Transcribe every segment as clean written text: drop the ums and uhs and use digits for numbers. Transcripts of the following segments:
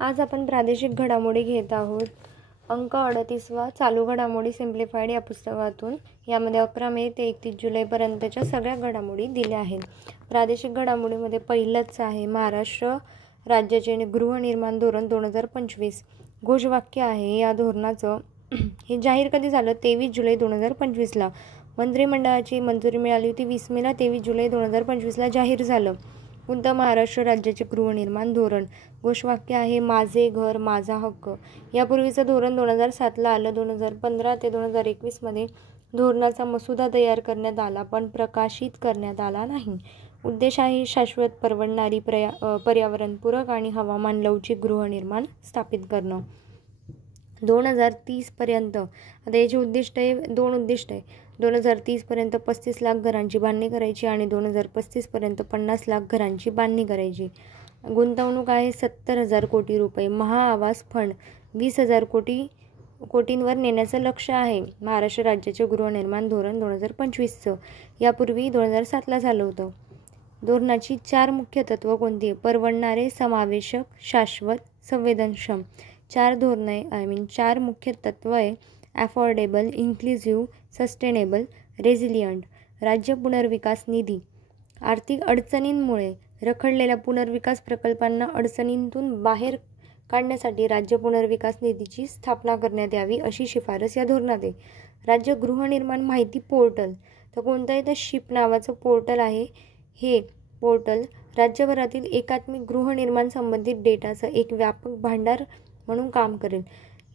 आज आपण प्रादेशिक घडामोडी घेत आहोत. अंक 38 चालू घडामोडी सिम्प्लिफाईड या पुस्तकातून. यामध्ये 11 मे ते 31 जुलैपर्यंतच्या सगळ्या घडामोडी दिल्या आहेत. प्रादेशिक घडामोडीमध्ये पहिलंच आहे महाराष्ट्र राज्याचे गृहनिर्माण धोरण 2025. घोषवाक्य आहे या धोरणाचं. हे जाहीर कधी झालं? 23 जुलै 2025ला. मंत्रिमंडळाची मंजुरी मिळाली होती 20 मेला. 23 जुलै 2025ला जाहीर झालं. कोणतं? महाराष्ट्र राज्याचे गृहनिर्माण धोरण. घोषवाक्य आहे माझे घर माझा हक्क. यापूर्वीचं धोरण 2007ला आलं. 2015 ते 2021 मध्ये धोरणाचा मसुदा तयार करण्यात आला पण प्रकाशित करण्यात आला नाही. उद्देश आहे शाश्वत, परवडणारी, पर्यावरणपूरक आणि हवामान लवचिक गृहनिर्माण स्थापित करणं. 2030 पर्यंत आता याची उद्दिष्ट आहे, 2 उद्दिष्ट आहे. 2030 पर्यंत 35 लाख घरांची बांधणी करायची आणि 2035 पर्यंत 50 लाख घरांची बांधणी करायची. गुंतवणूक आहे 70,000 कोटी रुपये. महाआवास फंड 20,000 कोटींवर नेण्याचं लक्ष आहे. महाराष्ट्र राज्याचे गृहनिर्माण धोरण 2025चं यापूर्वी 2007ला झालं होतं. धोरणाची 4 मुख्य तत्त्व कोणती? परवडणारे, समावेशक, शाश्वत, संवेदनक्षम. 4 मुख्य तत्त्व आहे. Affordable, inclusive, sustainable, resilient. राज्य पुनर्विकास निधी. आर्थिक अडचणींमुळे रखडलेल्या पुनर्विकास प्रकल्पांना अडचणींतून बाहेर काढण्यासाठी राज्य पुनर्विकास निधीची स्थापना करण्यात यावी अशी शिफारस या धोरणात आहे. राज्य गृहनिर्माण माहिती पोर्टल. तर कोणतं आहे? तर शिप नावाचं पोर्टल आहे. हे पोर्टल राज्यभरातील एकात्मिक गृहनिर्माण संबंधित डेटाचं एक व्यापक भांडार म्हणून काम करेल.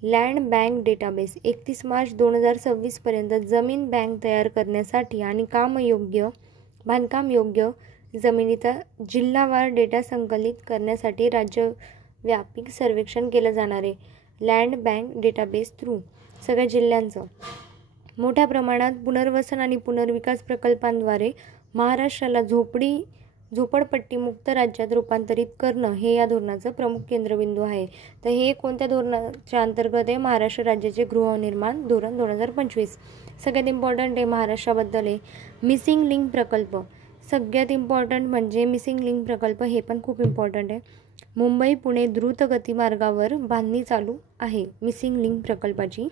Land bank database. 31 मार्च 2026 पर्यंत जमीन बँक तयार करण्यासाठी आणि बांधकामयोग्य जमिनीचा जिल्हावार डेटा संकलित करण्यासाठी राज्यव्यापी सर्वेक्षण केलं जाणार आहे. लँड बँक डेटाबेस थ्रू सगळ्या जिल्ह्यांचं. मोठ्या प्रमाणात पुनर्वसन आणि पुनर्विकास प्रकल्पांद्वारे महाराष्ट्राला झोपडपट्टीमुक्त राज्यात रूपांतरित करणं हे या धोरणाचं प्रमुख केंद्रबिंदू आहे. तर हे कोणत्या धोरणाच्या अंतर्गत आहे? महाराष्ट्र राज्याचे गृहनिर्माण धोरण 2025. सगळ्यात इम्पॉर्टंट आहे महाराष्ट्राबद्दल आहे मिसिंग लिंक प्रकल्प. सगळ्यात इम्पॉर्टंट म्हणजे मिसिंग लिंक प्रकल्प. हे पण खूप इम्पॉर्टंट आहे. मुंबई पुणे द्रुतगती मार्गावर बांधणी चालू आहे. मिसिंग लिंक प्रकल्पाची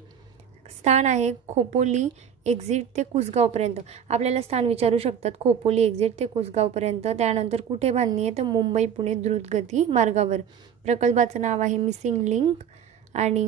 स्थान आहे खोपोली एक्झिट ते कुसगावपर्यंत. आपल्याला स्थान विचारू शकतात. खोपोली एक्झिट ते कुसगावपर्यंत. त्यानंतर कुठे बांधणी आहे? तर मुंबई पुणे द्रुतगती मार्गावर. प्रकल्पाचं नाव आहे मिसिंग लिंक आणि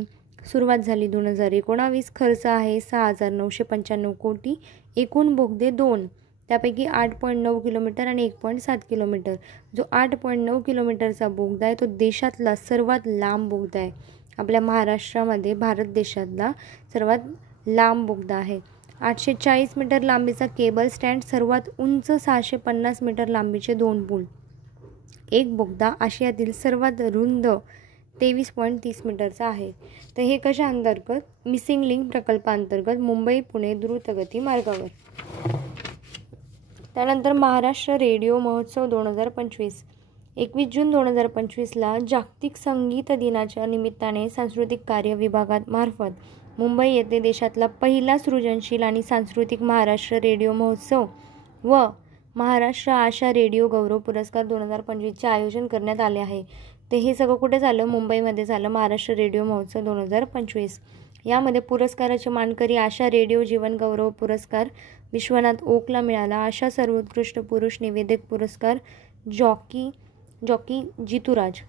सुरुवात झाली 2019. खर्च आहे 6,995 कोटी. एकूण बोगदे 2, त्यापैकी 8.9 किलोमीटर आणि 1.7 किलोमीटर. जो 8.9 किलोमीटरचा बोगदा आहे तो देशातला सर्वात लांब बोगदा आहे. आपल्या महाराष्ट्रामध्ये भारत देशातला सर्वात लांब बोगदा आहे. 840 मीटर लांबीचा केबल स्टँड. सर्वात उंच 650 मीटर लांबीचे 2 पूल. एक बोगदा आशियातील सर्वात रुंद 23.30 मीटरचा आहे. तर हे कशा अंतर्गत? मिसिंग लिंक प्रकल्पांतर्गत मुंबई पुणे द्रुतगती मार्गावर. त्यानंतर महाराष्ट्र रेडिओ महोत्सव 2025. 21 जून 2025ला जागतिक संगीत दिनाच्या निमित्ताने सांस्कृतिक कार्य विभागामार्फत मुंबई येथे देशातला पहिला सृजनशील आणि सांस्कृतिक महाराष्ट्र रेडिओ महोत्सव व महाराष्ट्र आशा रेडिओ गौरव पुरस्कार 2025चे आयोजन करण्यात आले आहे. तर हे सगळं कुठे झालं? मुंबईमध्ये झालं. महाराष्ट्र रेडिओ महोत्सव 2025. यामध्ये पुरस्काराचे मानकरी आशा रेडिओ जीवन गौरव पुरस्कार विश्वनाथ ओकला मिळाला. आशा सर्वोत्कृष्ट पुरुष निवेदक पुरस्कार जॉकी जितूराज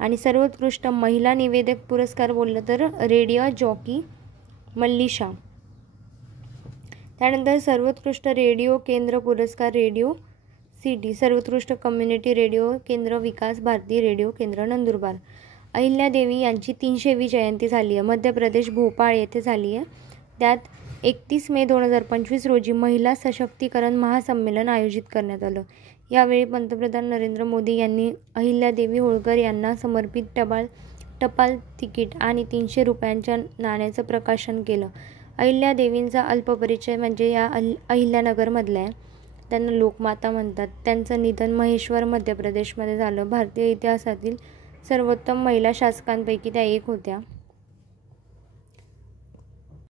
आणि सर्वोत्कृष्ट महिला निवेदक पुरस्कार बोललं तर रेडिओ जॉकी मल्लिशा. त्यानंतर सर्वोत्कृष्ट रेडिओ केंद्र पुरस्कार रेडिओ सिटी. सर्वोत्कृष्ट कम्युनिटी रेडिओ केंद्र विकास भारती रेडिओ केंद्र नंदुरबार. अहिल्यादेवी यांची 300वी जयंती झाली आहे. मध्य प्रदेश भोपाळ येथे झाली आहे. त्यात 31 मे 2025 रोजी महिला सशक्तीकरण महासंमेलन आयोजित करण्यात आलं. यावेळी पंतप्रधान नरेंद्र मोदी यांनी अहिल्यादेवी होळकर यांना समर्पित टपाल तिकीट आणि 300 रुपयांच्या नाण्याचं प्रकाशन केलं. अहिल्यादेवींचा अल्पपरिचय म्हणजे या अहिल्यानगरमधल्या आहे. त्यांना लोकमाता म्हणतात. त्यांचं निधन महेश्वर मध्य प्रदेशमध्ये झालं. भारतीय इतिहासातील सर्वोत्तम महिला शासकांपैकी त्या एक होत्या.